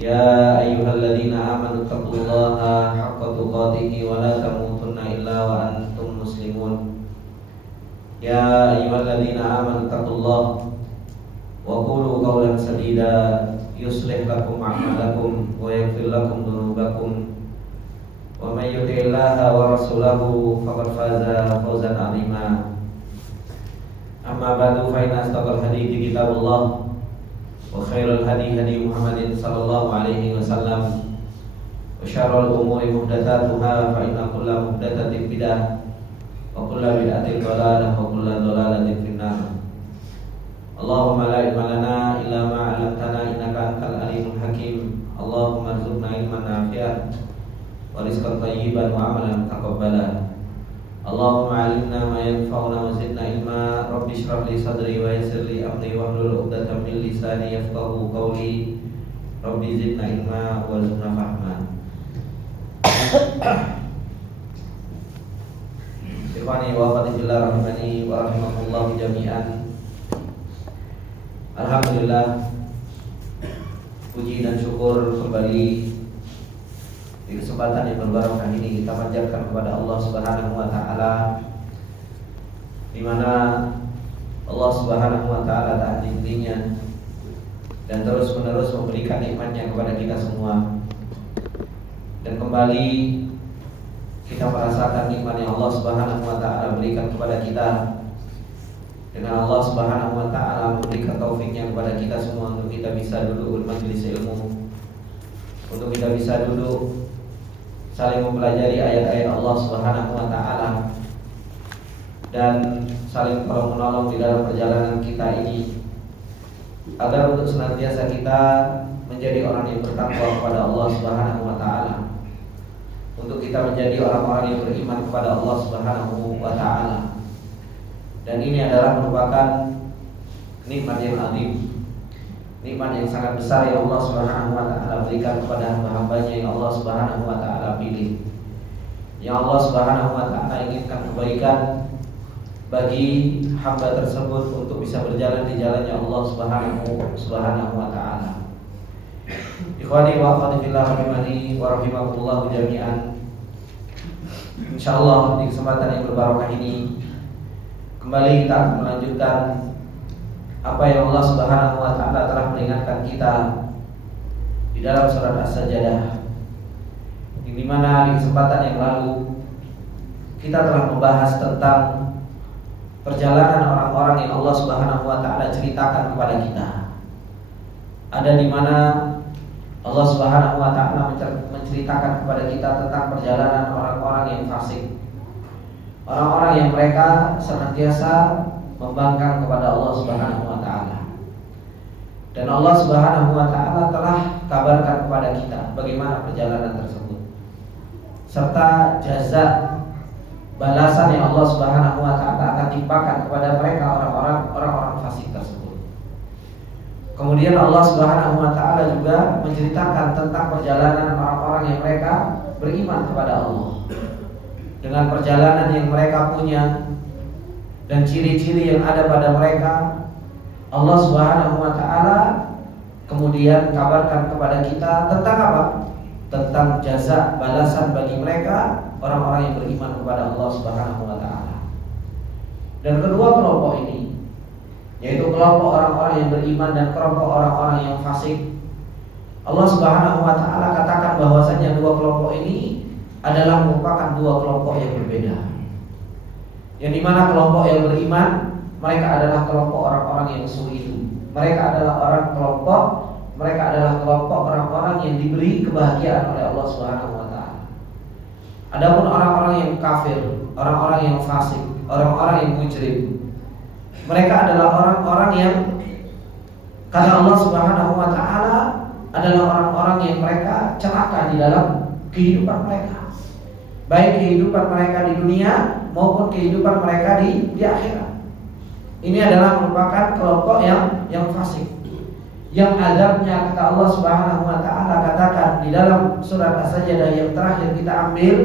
يا أيها الذين آمنوا اتقوا الله حق تقاته ولا تموتن إلا وأنتم مسلمون يا أيها الذين آمنوا اتقوا الله وقولوا قولا سديدا يصلح لكم أعمالكم ويغفر لكم ذنوبكم ومن يطع الله ورسوله فقد فاز فوزا عظيما أما بعد فإن أصدق الحديث كتاب الله وخير الهدي هدي محمد صلى الله عليه وسلم وشر الأمور محدثاتها فإن كل محدثة بدعة وكل بدعة ضلالة وكل ضلالة في النار. اللهم لا علم لنا إلا ما علمتنا إنك أنت العليم الحكيم. اللهم ارزقنا علما نافعا ورزقا طيبا وعملا متقبلا. اللهم علمنا ما ينفعنا وزدنا علما. رب اشرح لي صدري ويسر لي أمري واحلل عقدة من لساني يفقهوا قولي. رب زدنا علما وارزقنا فهما. Ikhwani wa akhwati fillah rahimani wa rahimakumullah jami'an. Alhamdulillah, puji dan syukur kembali di kesempatan yang berbarokah ini kita panjatkan kepada Allah Subhanahu wa taala, di mana Allah Subhanahu wa taala tak henti-hentinya dan terus-menerus memberikan nikmatnya kepada kita semua. Dan kembali kita merasakan nikmat yang Allah Subhanahu wa taala berikan kepada kita, dengan Allah Subhanahu wa taala memberikan taufiknya kepada kita semua untuk kita bisa duduk bermajelis ilmu, untuk kita bisa duduk saling mempelajari ayat-ayat Allah Subhanahu wa taala dan saling tolong-menolong di dalam perjalanan kita ini, agar untuk senantiasa kita menjadi orang yang bertakwa kepada Allah Subhanahu wa taala, untuk kita menjadi orang-orang yang beriman kepada Allah Subhanahu wa taala. Dan ini adalah merupakan nikmat yang azim, nikmat yang sangat besar yang Allah Subhanahu wa taala berikan kepada hamba-hambanya yang Allah Subhanahu wa taala pilih, yang Allah Subhanahu wa taala inginkan kebaikan bagi hamba tersebut untuk bisa berjalan di jalannya Allah Subhanahu wa taala. Ikhwani wa akhwati fillah rahimani wa rahimakumullah jami'an. Insyaallah di kesempatan yang berbarokah ini kembali kita akan melanjutkan apa yang Allah Subhanahu wa taala telah meringatkan kita di dalam surat As-Sajdah, di mana di kesempatan yang lalu kita telah membahas tentang perjalanan orang-orang yang Allah Subhanahu wa taala ceritakan kepada kita. Ada di mana Allah Subhanahu wa taala menceritakan kepada kita tentang perjalanan orang-orang yang fasik, orang-orang yang mereka senantiasa membangkang kepada Allah Subhanahu wa taala. Dan Allah Subhanahu wa taala telah kabarkan kepada kita bagaimana perjalanan tersebut, serta jaza balasan yang Allah Subhanahu wa taala akan timpakan kepada mereka orang-orang fasik tersebut. Kemudian Allah Subhanahu wa taala juga menceritakan tentang perjalanan orang-orang yang mereka beriman kepada Allah, dengan perjalanan yang mereka punya dan ciri-ciri yang ada pada mereka. Allah Subhanahu wa taala kemudian kabarkan kepada kita tentang apa? Tentang jaza balasan bagi mereka orang-orang yang beriman kepada Allah Subhanahu wa taala. Dan kedua kelompok ini, yaitu kelompok orang-orang yang beriman dan kelompok orang-orang yang fasik, Allah Subhanahu wa taala katakan bahwasanya dua kelompok ini adalah merupakan dua kelompok yang berbeda. Yang dimana kelompok yang beriman, mereka adalah kelompok orang-orang yang su'idu. Mereka adalah kelompok orang-orang yang diberi kebahagiaan oleh Allah Subhanahu wa taala. Adapun orang-orang yang kafir, orang-orang yang fasik, orang-orang yang mujrim, mereka adalah orang-orang yang kata Allah Subhanahu wa taala adalah orang-orang yang mereka celaka di dalam kehidupan mereka, baik kehidupan mereka di dunia maupun kehidupan mereka di akhirat. Ini adalah merupakan kelompok yang fasik, yang azabnya kata Allah Subhanahu wa taala katakan di dalam surat As-Sajdah yang terakhir kita ambil,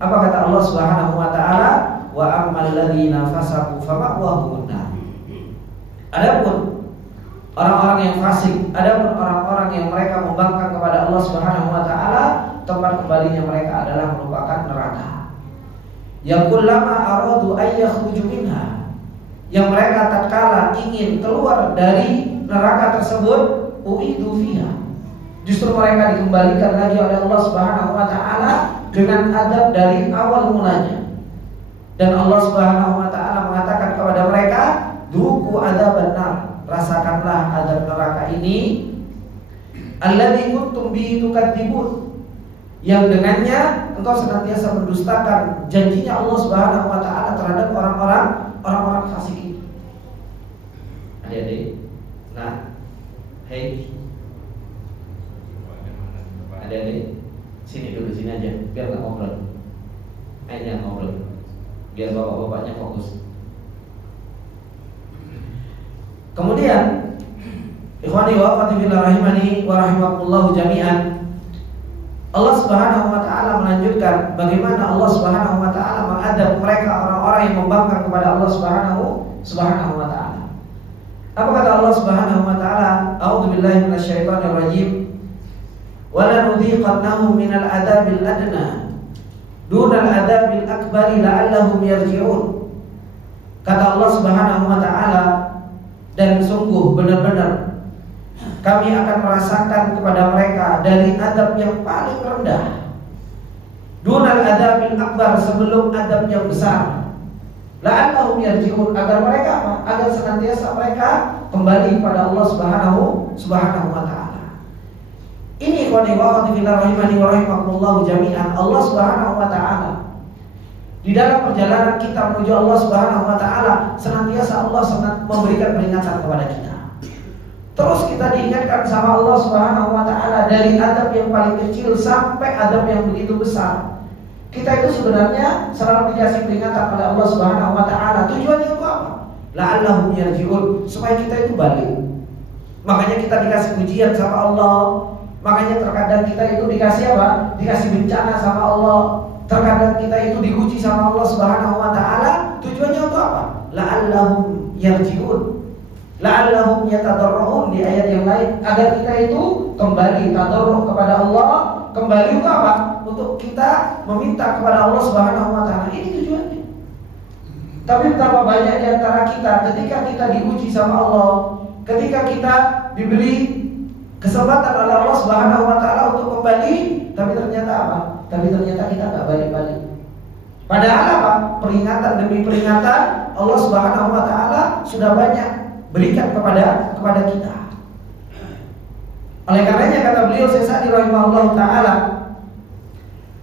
apa kata Allah Subhanahu wa taala? Wa ammal ladzina fasaqu fama'wahumun nar. Adapun orang-orang yang fasik, adapun orang-orang yang mereka membangkang kepada Allah Subhanahu wa taala, tempat kembalinya mereka adalah merupakan neraka. Yang kullama aradu ay yakhruju minha, yang mereka tatkala ingin keluar dari neraka tersebut, uidu fiha, justru mereka dikembalikan lagi oleh Allah Subhanahu wa taala dengan adab dari awal mulanya. Dan Allah Subhanahu wa taala mengatakan kepada mereka, "Duku adzaban nar," rasakanlah azab neraka ini, alladzi kuntum bihi tukadzibun, yang dengannya engkau senantiasa mendustakan janjinya Allah Subhanahu wa taala terhadap orang-orang fasik itu. Adik-adik, nah, hei, adik-adik, sini dulu, sini aja, biar nggak ngobrol. Ayo ngobrol, biar bapak-bapaknya fokus. Kemudian, ikhwani wa akhwati fillah rahimani wa rahimakumullah jami'an, Allah Subhanahu wa taala melanjutkan bagaimana Allah Subhanahu wa taala mengadab mereka orang-orang yang membangkang kepada Allah Subhanahu wa taala. Apa kata Allah Subhanahu wa taala? A'udzubillahi minasyaitonir rajim. Wa lanudhiqannahum minal adzabil adna dunal adzabil akbari la'allahum yarji'un. Kata Allah Subhanahu wa taala, dan sungguh benar-benar kami akan merasakan kepada mereka dari adab yang paling rendah, dunal adzabil akbar, sebelum adab yang besar, la'allahum yarji'un, agar mereka apa? Agar senantiasa mereka kembali kepada Allah Subhanahu wa taala. Ini ikhwani wa akhwati fillah rahimani wa rahimakumullah jami'an, Allah Subhanahu wa taala di dalam perjalanan kita menuju Allah Subhanahu wa taala senantiasa Allah memberikan peringatan kepada kita. Terus kita diingatkan sama Allah Subhanahu wa taala dari adab yang paling kecil sampai adab yang begitu besar. Kita itu sebenarnya selalu dikasih peringatan oleh Allah Subhanahu wa taala. Tujuannya itu apa? La'allahum yarji'un, supaya kita itu balik. Makanya kita dikasih ujian sama Allah. Makanya terkadang kita itu dikasih apa? Dikasih bencana sama Allah. Terkadang kita itu diuji sama Allah Subhanahu wa taala. Tujuannya untuk apa? La'allahum yarji'un, la'allahum yatadarrun, di ayat yang lain, agar kita itu kembali tadarruk kepada Allah. Kembali untuk apa? Untuk kita meminta kepada Allah Subhanahu wa taala. Ini tujuannya. Tapi betapa banyak di antara kita ketika kita diuji sama Allah, ketika kita diberi kesempatan oleh Allah Subhanahu wa taala untuk kembali, tapi ternyata apa? Tapi ternyata kita nggak balik-balik. Padahal apa? Peringatan demi peringatan Allah Subhanahu wa taala sudah banyak berikan kepada kita. Oleh karenanya kata beliau Sa'di rahimahullah taala,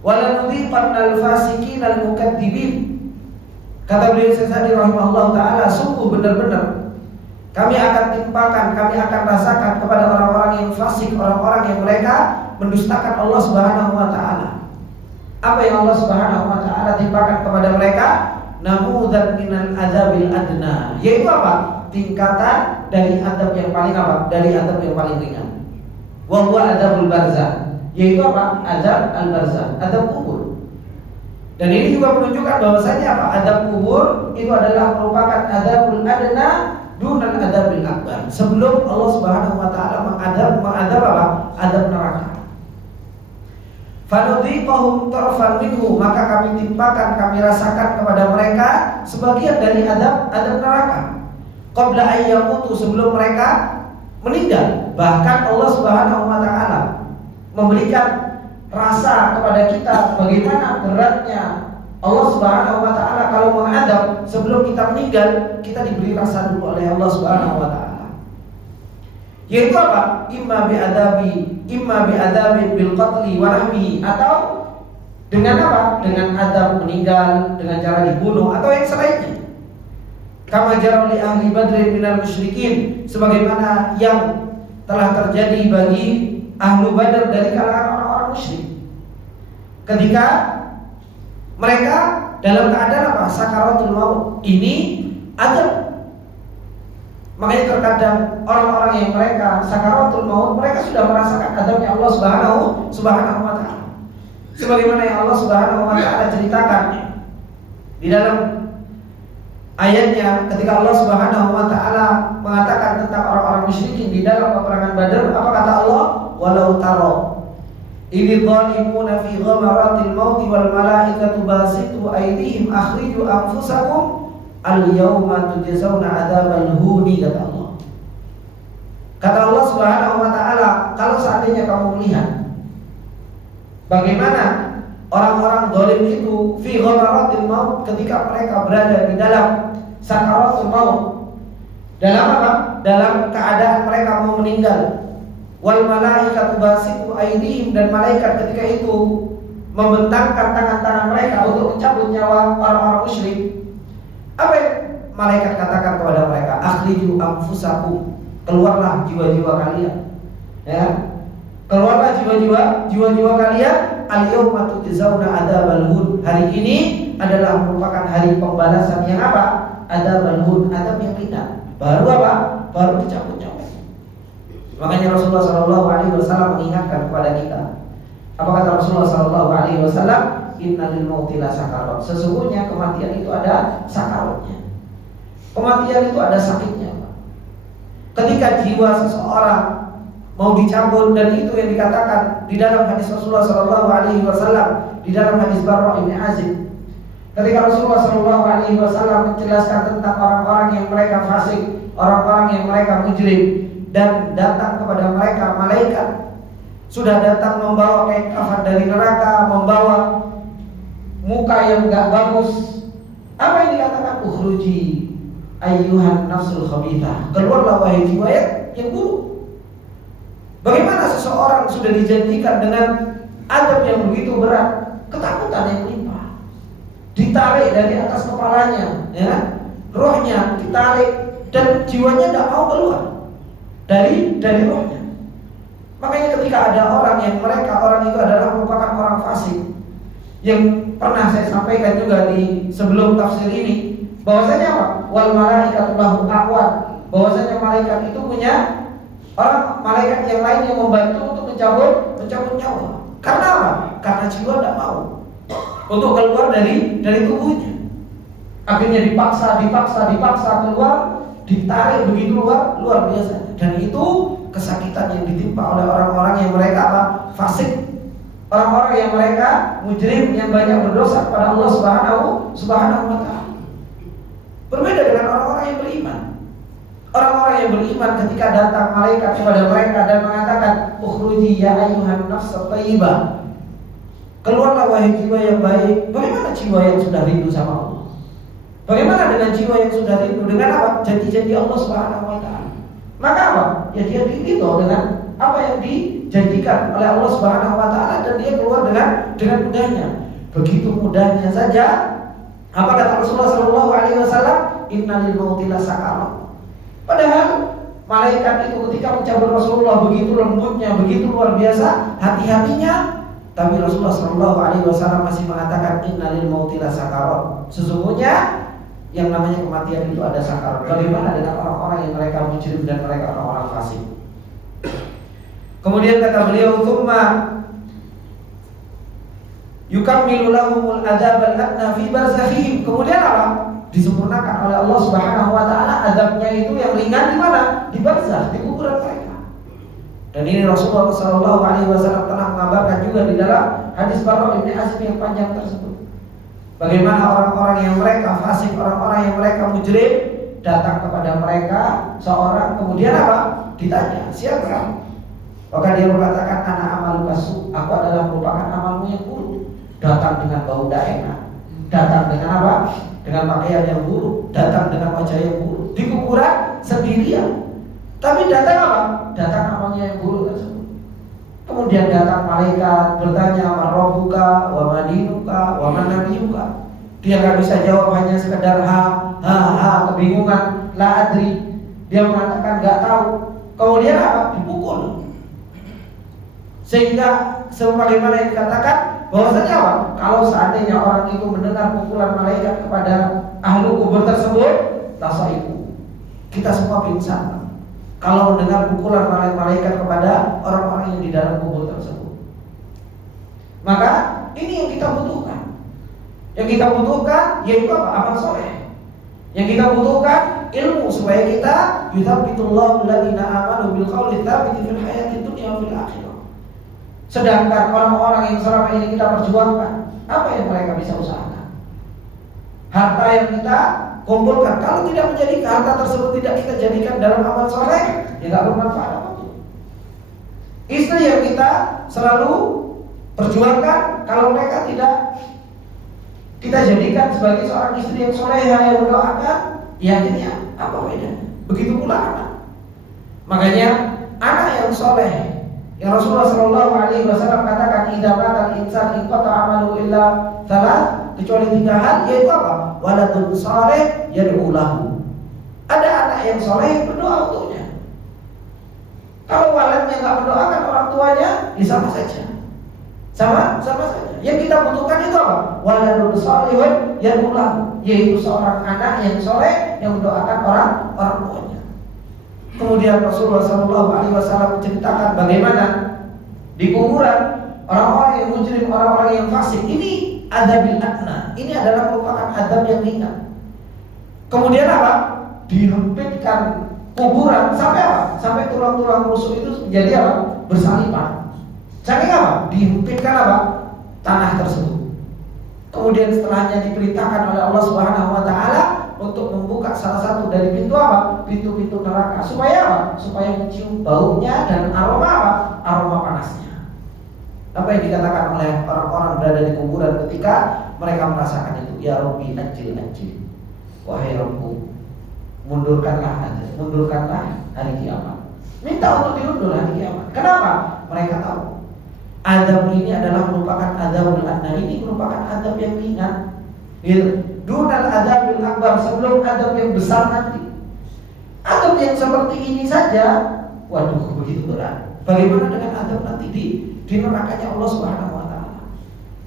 walanudhiqannal fasiqinal mukadzibin. Kata beliau Sa'di rahimahullah taala, sungguh benar-benar kami akan timpakan, kami akan rasakan kepada orang-orang yang fasik, orang-orang yang mereka mendustakan Allah Subhanahu wa taala. Apa yang Allah Subhanahu wa taala timpakan kepada mereka? Namudzan minal adzabil adna, yaitu apa? Tingkatan dari adab yang paling apa? Dari adab yang paling ringan. Wa huwa adzabul barzah, yaitu apa? Azab al-barzah, adab kubur. Dan ini juga menunjukkan bahwasanya apa? Adab kubur itu adalah merupakan adzabul adna dunal adzabil akbar. Sebelum Allah Subhanahu wa taala mengadab apa? Adab neraka. Fanudhiqahum tarfan minhu, maka kami timpakan, kami rasakan kepada mereka sebagian dari adab neraka. Qabla ayyamutu, sebelum mereka meninggal. Bahkan Allah Subhanahu wa taala memberikan rasa kepada kita bagaimana beratnya Allah Subhanahu wa taala kalau mengadab sebelum kita meninggal. Kita diberi rasa dulu oleh Allah Subhanahu wa taala. Yaitu apa? Imma bi'adabin bil qatli wa rahmihi, atau dengan apa? Dengan adab meninggal, dengan cara dibunuh, atau yang selainnya. Kama jara li ahli badrin minal musyrikin, sebagaimana yang telah terjadi bagi ahlu Badar dari kalangan orang-orang musyrik. Ketika mereka dalam keadaan apa? Sakaratul maut. Ini adab. Makanya terkadang orang-orang yang mereka sakaratul maut, mereka sudah merasakan adabnya Allah Subhanahu wa taala. Sebagaimana yang Allah Subhanahu wa taala ceritakan di dalam ayatnya ketika Allah Subhanahu wa taala mengatakan tentang orang-orang musyrikin di dalam peperangan Badar. Apa kata Allah? Walau taro idh dhalimuna fi ghamaratil maut wal malaikatu basitu aydihim akhriju anfusakum al-yawma tujzauna adzabal huni, kata Allah. Kata Allah Subhanahu wa taala, kalau seandainya kamu melihat bagaimana orang-orang zalim itu fi ghamaratil maut, ketika mereka berada di dalam sakaratul maut, dalam apa? Dalam keadaan mereka mau meninggal. Wal malaikatu basitu aydihim, dan malaikat ketika itu membentangkan tangan-tangan mereka untuk mencabut nyawa orang-orang musyrik. Apa yang malaikat katakan kepada mereka? Akhriju anfusakum, keluarlah jiwa-jiwa kalian. Ya. Keluarlah jiwa-jiwa kalian. Al-yawma tujzauna adzabal hun. Hari ini adalah merupakan hari pembalasan yang apa? Adzabal hun, azab yang ringan. Baru apa? Baru dicabut nyawa. Makanya Rasulullah sallallahu alaihi wasallam mengingatkan kepada kita. Apa kata Rasulullah sallallahu alaihi wasallam? Innal mauti la sakarat. Sesungguhnya kematian itu ada sakaratnya. Kematian itu ada sakitnya. Ketika jiwa seseorang mau dicabut, dan itu yang dikatakan di dalam hadis Rasulullah sallallahu alaihi wasallam, di dalam hadis Barra bin Azib. Ketika Rasulullah sallallahu alaihi wasallam menjelaskan tentang orang-orang yang mereka fasik, orang-orang yang mereka mujrim, dan datang kepada mereka malaikat sudah datang membawa kain kafan dari neraka, membawa muka yang enggak bagus. Apa yang dikatakan? Ukhruji ayyuhan nafsul khabithah, keluarlah wahai jiwa yang buruk. Bagaimana seseorang sudah dijanjikan dengan azab yang begitu berat, ketakutan yang melimpah, ditarik dari atas kepalanya, ya, rohnya ditarik, dan jiwanya tidak mau keluar dari rohnya. Makanya ketika ada orang yang orang itu adalah merupakan orang fasik, yang pernah saya sampaikan juga di sebelum tafsir ini, bahwasanya apa? Wal malaikatu lahu aqwan, bahwasanya malaikat itu punya orang malaikat yang lain yang membantu untuk mencabut nyawa. Karena apa? Karena jiwa tidak mau untuk keluar dari tubuhnya. Akhirnya dipaksa keluar, ditarik begitu luar biasa. Dan itu kesakitan yang ditimpa oleh orang-orang yang mereka apa? Fasik. Orang-orang yang mereka mujrim, yang banyak berdosa kepada Allah Subhanahu wa taala. Berbeda dengan orang-orang yang beriman. Orang-orang yang beriman ketika datang malaikat kepada mereka dan mengatakan, ukhruji ya ayyuhan nafsut thayyibah, keluarlah wahai jiwa yang baik. Bagaimana jiwa yang sudah rindu sama Allah? Bagaimana dengan jiwa yang sudah rindu dengan apa? Janji-janji Allah Subhanahu wa taala. Maka apa? Ya dia ridho dengan apa yang dijanjikan oleh Allah Subhanahu wa taala, dan dia keluar dengan mudahnya. Begitu mudahnya saja. Apa kata Rasulullah sallallahu alaihi wasallam? Innalil mauti lasakarat. Padahal malaikat itu ketika mencabut Rasulullah begitu lembutnya, begitu luar biasa hati-hatinya, tapi Rasulullah sallallahu alaihi wasallam masih mengatakan innalil mauti lasakarat. Sesungguhnya yang namanya kematian itu ada sakarat. Bagaimana dengan orang-orang yang mereka mujrim dan mereka orang-orang fasik? Kemudian kata beliau, "Tsumma yukammilu lahumul adzabal adna fi barzakhihim." Kemudian apa? Disempurnakan oleh Allah Subhanahu wa taala azabnya itu yang ringan di mana? Di barzakh, di kuburan mereka. Dan ini Rasulullah sallallahu alaihi wasallam telah mengabarkan juga di dalam hadis Barra bin Azib yang panjang tersebut. Bagaimana orang-orang yang mereka fasik, orang-orang yang mereka mujrim datang kepada mereka seorang, kemudian apa? Ditanya, "Siapa kamu?" Maka dia mengatakan, "Ana amalu kasu." Aku adalah merupakan amalmu yang buruk. Datang dengan bau tidak enak, datang dengan apa? Dengan pakaian yang buruk, datang dengan wajah yang buruk, di kuburan sendirian. Tapi datang apa? Datang amalnya yang buruk tersebut. Kemudian datang malaikat bertanya, "Man rabbuka wa ma dinuka wa man nabiyuka?" Dia nggak bisa jawab, hanya sekedar kebingungan, la adri. Dia mengatakan nggak tahu. Kemudian apa? Dipukul. Sehingga sebagaimana yang dikatakan bahwasanya apa? Kalau seandainya orang itu mendengar pukulan malaikat kepada ahlu kubur tersebut, tasaiku, kita semua pingsan. Kalau mendengar pukulan malaikat kepada orang-orang yang di dalam kubur tersebut. Maka ini yang kita butuhkan. Yang kita butuhkan yaitu apa? Amal soleh. Yang kita butuhkan ilmu supaya kita yuthabbitullahu alladziina aamanu bil qauli tsabiti fil hayatid dunya wa fil akhirah. Sedangkan orang-orang yang selama ini kita perjuangkan, apa yang mereka bisa usahakan? Harta yang kita kumpulkan, kalau tidak menjadi harta tersebut tidak kita jadikan dalam amal soleh, tidak bermanfaat apapun. Istri yang kita selalu perjuangkan, kalau mereka tidak kita jadikan sebagai seorang istri yang soleha yang mendoakan, ya akhirnya apa bedanya? Begitu pula anak. Makanya anak yang soleh, yang Rasulullah SAW katakan, idza matal insan inqata amalu illa salah, kecuali 3 hal, yaitu apa? Waladun saleh yad'u lahu. Ada anak yang soleh berdoa untuknya. Kalau waladnya nggak mendoakan orang tuanya, ya sama saja. Sama saja. Yang kita butuhkan itu apa? Waladun salihun yad'u lahu, yaitu seorang anak yang soleh yang mendoakan orang tuanya. Kemudian Rasulullah SAW menceritakan bagaimana di kuburan orang-orang yang mujrim, orang-orang yang fasik. Ini adzabil adna. Ini adalah merupakan azab yang ringan. Kemudian apa? Dihempitkan kuburan sampai apa? Sampai tulang-tulang rusuk itu menjadi apa? Bersalipan. Saking apa? Dihempitkan apa? Tanah tersebut. Kemudian setelahnya diperintahkan oleh Allah Subhanahu wa taala untuk membuka salah satu dari pintu apa? Pintu-pintu neraka. Supaya apa? Supaya mencium baunya dan aroma apa? Aroma panasnya. Apa yang dikatakan oleh orang-orang berada di kuburan ketika mereka merasakan itu? Ya Rabbi ajil. Wahai Rabbku, mundurkanlah hari kiamat. Minta untuk diundur hari kiamat. Kenapa? Mereka tahu azab ini adalah merupakan azabul adna. Ini merupakan azab yang ringan. Gitu. Dunal adzabil akbar, sebelum azab yang besar nanti. Azab yang seperti ini saja, waduh begitu berat. Bagaimana dengan azab nanti di nerakanya Allah Subhanahu wa taala?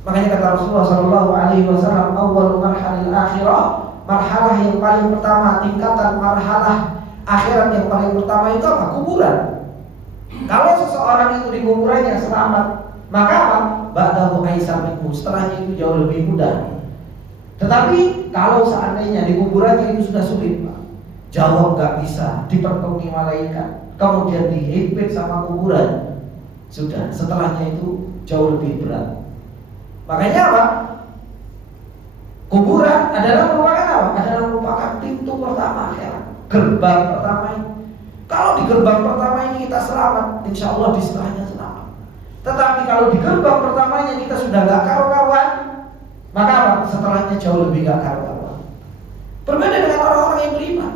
Makanya kata Rasulullah sallallahu alaihi wasallam, awwal marhalil akhirah, marhalah yang paling pertama, tingkatan marhalah akhirat yang paling pertama itu apa? Kuburan. Kalau seseorang itu di kuburannya selamat, maka apa? Ba'dahu aisar minhu, setelahnya itu jauh lebih mudah. Tetapi kalau seandainya di kuburannya itu sudah sulit, Pak, jawab gak bisa, dipertongi malaikat, kemudian dihimpit sama kuburan, sudah setelahnya itu jauh lebih berat. Makanya apa? Kuburan adalah merupakan apa? Adalah merupakan pintu pertama akhirat, gerbang pertama ini. Kalau di gerbang pertama ini kita selamat, insya Allah di setelahnya selamat. Tetapi kalau di gerbang pertamanya kita sudah gak karu-karuan, maka apa? Setelahnya jauh lebih gak karu-karuan. Berbeda dengan orang-orang yang beriman.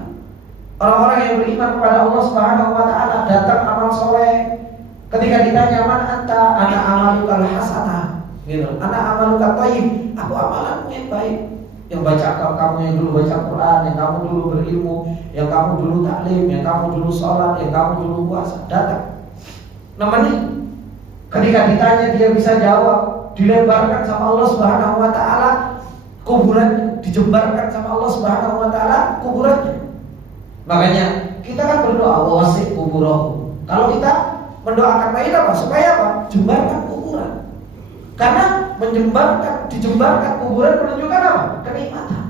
Orang-orang yang beriman kepada Allah Subhanahu wa taala, datang amal soleh. Ketika ditanya man anta, ana amalukal hasanah, gitu. Ana amalukal thayyib, aku amalanmu yang baik. Yang baca kamu yang dulu baca Quran, yang kamu dulu berilmu, yang kamu dulu taklim, yang kamu dulu sholat, yang kamu dulu puasa, datang. Namanya ketika ditanya dia bisa jawab, dilebarkan sama Allah Subhanahu wa taala kuburannya, dijembarkan sama Allah Subhanahu wa taala kuburannya. Makanya kita kan berdoa wasi kuburahu. Kalau kita mendoakan mayit apa? Supaya apa? Jembarkan kuburan. Karena dijembarkan kuburan menunjukkan apa? Kenikmatan.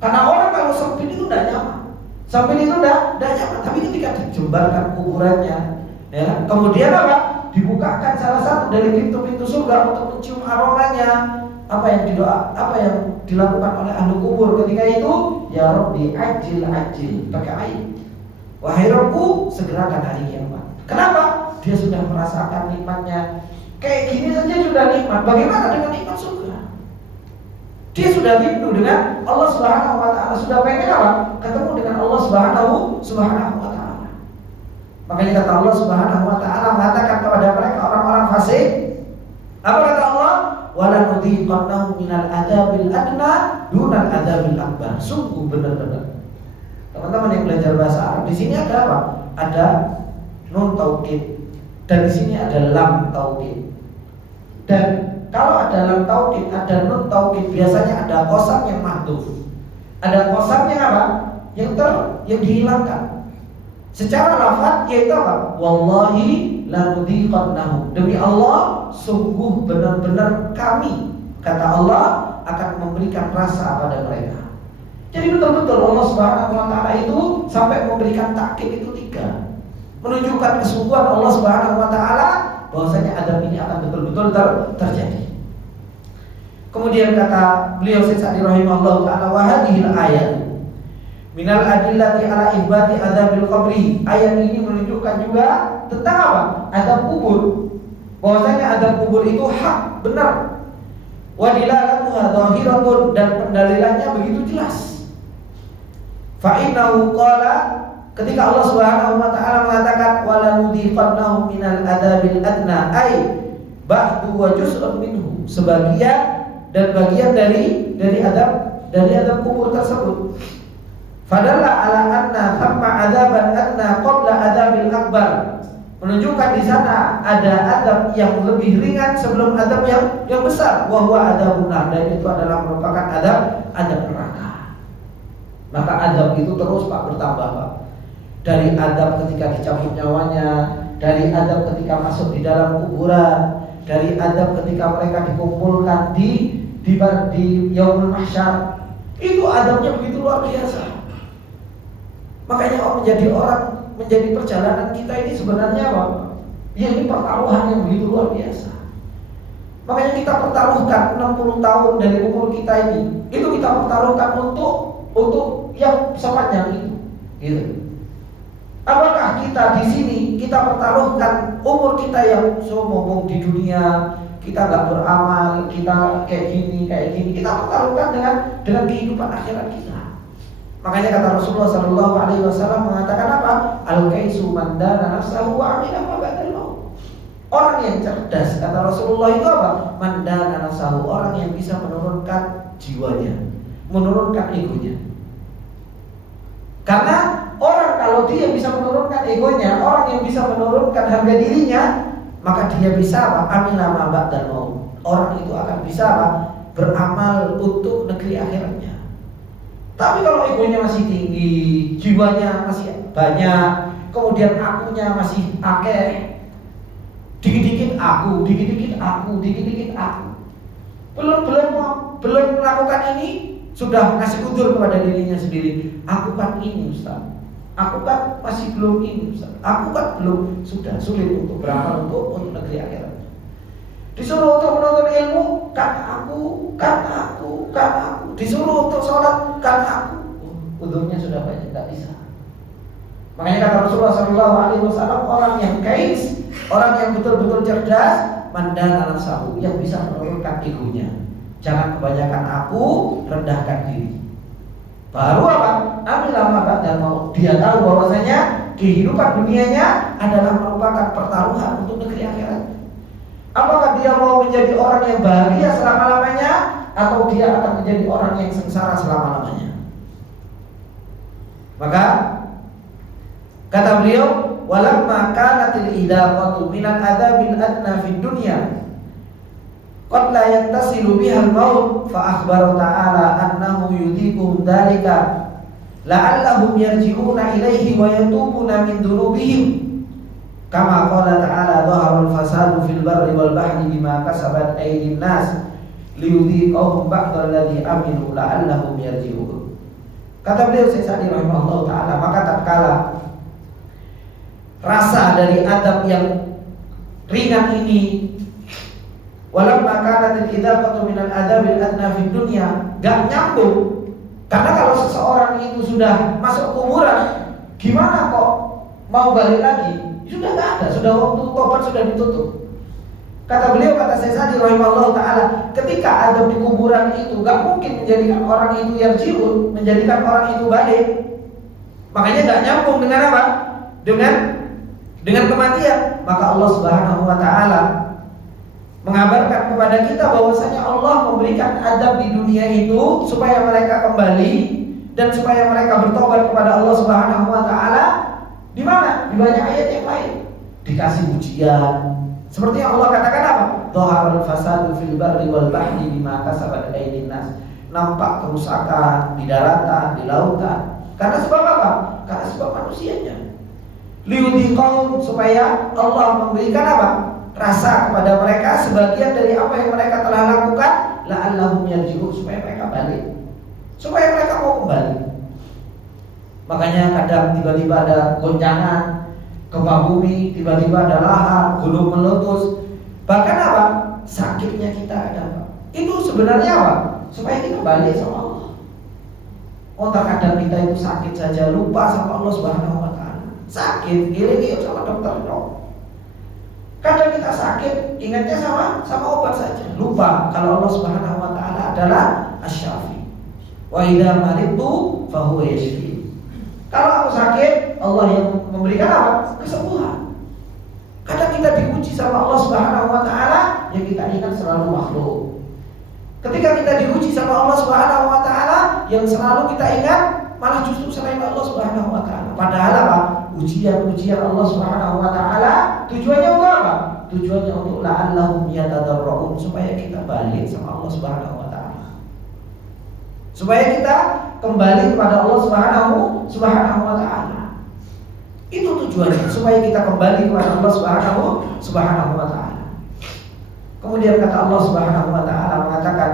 Karena orang kalau sempit itu tidak nyaman. Sempit itu tidak nyaman. Tapi ketika dijembarkan kuburannya, ya, kemudian apa? Dibukakan salah satu dari pintu-pintu surga untuk mencium aromanya. Apa yang dilakukan oleh ahli kubur ketika itu? Ya Rabbi ajil, pakai air. Wahai Rabbku, segerakan hari kiamat. Kenapa? Dia sudah merasakan nikmatnya. Kayak gini saja sudah nikmat. Bagaimana dengan nikmat surga? Dia sudah rindu dengan Allah Subhanahu wa taala, sudah pengen apa? Ketemu dengan Allah Subhanahu wa taala. Makanya kata Allah Subhanahu wa taala mengatakan kepada mereka orang-orang fasik, apa kata Allah? Wala nudhiqannahum minal adzabil adna dunal adzabil akbar. Sungguh benar-benar. Teman-teman yang belajar bahasa Arab, di sini ada apa? Ada nun taukid dan di sini ada lam taukid. Dan kalau ada lam taukid, ada nun taukid, biasanya ada qasam yang mahdhuf. Ada qasam yang apa? Yang dihilangkan. Secara lafaz yaitu apa? Wallahi la nudhiqannahum. Demi Allah, sungguh benar-benar kami, kata Allah, akan memberikan rasa pada mereka. Jadi betul-betul Allah Subhanahu wa taala itu sampai memberikan takkid itu 3. Menunjukkan kesungguhan Allah Subhanahu wa taala bahwasanya adab ini akan betul-betul terjadi. Kemudian kata beliau Syekh Sa'di rahimahullah ta'ala, wa hadhil ayat minal adillati ala ihbati adzabil qabri. Ayat ini menunjukkan juga tentang apa? Azab kubur. Bahwasanya azab kubur itu hak, benar. Wa dilalatuha dhahiratun, dan pendalilannya begitu jelas. Fa innahu qala, ketika Allah Subhanahu wa taala mengatakan wala nudhiqannahum minal adzabil adna, ay ba'du wa juz'un minhu, sebagian dan bagian dari azab kubur tersebut. Fadalla ala anna thamma adzaban adna qabla adzabil akbar, menunjukkan di sana ada azab yang lebih ringan sebelum azab yang besar. Wa huwa adzabun nar, dan itu adalah merupakan azab neraka. Maka azab itu terus Pak bertambah Pak. Dari azab ketika dicabut nyawanya, dari azab ketika masuk di dalam kuburan, dari azab ketika mereka dikumpulkan di yaumul mahsyar. Itu azabnya begitu luar biasa. Makanya menjadi perjalanan kita ini sebenarnya apa? Ya, ini pertaruhan yang begitu luar biasa. Makanya kita pertaruhkan 60 tahun dari umur kita ini. Itu kita pertaruhkan untuk yang sepanjang itu. Gitu. Apakah kita di sini kita pertaruhkan umur kita yang sombong di dunia, kita nggak beramal, kita kayak gini, kita pertaruhkan dengan kehidupan akhirat kita. Makanya kata Rasulullah sallallahu alaihi wasallam mengatakan apa? Al-kaisu man dana nafsahu wa amila ma ba'dal maut. Orang yang cerdas, kata Rasulullah, itu apa? Man dana nafsahu, orang yang bisa menurunkan jiwanya, menurunkan egonya. Karena orang kalau dia bisa menurunkan egonya, orang yang bisa menurunkan harga dirinya, maka dia bisa apa? Amila ma ba'dal maut. Orang itu akan bisa apa? Beramal untuk negeri akhiratnya. Tapi kalau egonya masih tinggi, jiwanya masih banyak, kemudian akunya masih akeh, dikit-dikit aku, belum melakukan ini, sudah ngasih udzur kepada dirinya sendiri. Aku kan ini Ustaz, aku kan masih belum ini Ustaz, aku kan belum, sudah sulit untuk beramal untuk negeri akhirat. Disuruh untuk menuntut ilmu, kan aku. Disuruh untuk sholat, kan aku. Udzurnya sudah banyak, tak bisa. Makanya kata Rasulullah SAW, orang yang kais, orang yang betul-betul cerdas, mandana nafsahu, yang bisa menurunkan egonya. Jangan kebanyakan aku, rendahkan diri. Baru apa? Ambil lama dan mau. Dia tahu bahwasanya kehidupan dunianya adalah merupakan pertaruhan untuk negeri akhirat. Apakah dia mau menjadi orang yang bahagia selama-lamanya, atau dia akan menjadi orang yang sengsara selama-lamanya? Maka kata beliau, walamma kanatil idaqatu minal adzabil adna fid dunya qad la yattasilu bihal maut, fa akhbara ta'ala annahu yudhiquhum dzalika la'allahum yarji'una ilaihi wa yatubuna min dzunubihim. Kama qala ta'ala dhaharul fasadu fil barri wal bahri bima kasabat aydin nas liyudhiqahum ba'dal ladzi amilu la'allahum yarji'un. Kata beliau Syekh Sa'di rahimahullah ta'ala, maka tatkala rasa dari adab yang ringan ini, walamma kanat al-idaqatu minal adabil adna fid dunya, gak nyambung. Karena kalau seseorang itu sudah masuk kuburan, gimana kok mau balik lagi? Sudah tidak ada, sudah waktu tobat sudah ditutup. Kata beliau, kata Syekh Sa'di rahimahullah ta'ala, ketika adab di kuburan itu gak mungkin menjadikan orang itu yarji'un, menjadikan orang itu balik. Makanya gak nyambung dengan apa? Dengan kematian. Maka Allah Subhanahu wa ta'ala mengabarkan kepada kita bahwasanya Allah memberikan adab di dunia itu supaya mereka kembali dan supaya mereka bertobat kepada Allah Subhanahu wa ta'ala. Di mana? Di banyak ayat yang lain. Dikasih ujian. Seperti yang Allah katakan apa? Dhaharul fasadu fil barri wal bahri bima kasabat aydin nas. Nampak kerusakan di daratan, di lautan. Karena sebab apa? Karena sebab manusianya. Liyudhiqahum, supaya Allah memberikan apa? Rasa kepada mereka sebagian dari apa yang mereka telah lakukan, la'allahum yarji'un, supaya mereka balik, supaya mereka mau kembali. Makanya kadang tiba-tiba ada goncangan, gempa bumi, tiba-tiba ada lahar, gunung meletus. Bahkan apa? Sakitnya kita ada apa? Itu sebenarnya apa? Supaya kita balik sama Allah. Oh, terkadang kita itu sakit saja lupa sama Allah Subhanahu wa taala. Sakit, giling sama dokter no. Kadang kita sakit, ingatnya sama obat saja. Lupa kalau Allah Subhanahu wa taala adalah Asy-Syafi. Wa idza maridtu fa huwa yashfi. Kalau aku sakit, Allah yang memberikan apa? Kesembuhan. Kadang kita diuji sama Allah Subhanahu wa taala, yang kita ingat selalu makhluk. Ketika kita diuji sama Allah Subhanahu wa taala, yang selalu kita ingat malah justru selain Allah Subhanahu wa taala. Padahal apa? Ujian-ujian Allah Subhanahu wa taala tujuannya untuk apa? Tujuannya untuk la'allahum yatadarrun, supaya kita balik sama Allah Subhanahu wa taala. Supaya kita kembali kepada Allah Subhanahu wa taala. Itu tujuannya, supaya kita kembali kepada Allah Subhanahu wa taala. Kemudian kata Allah Subhanahu wa taala mengatakan,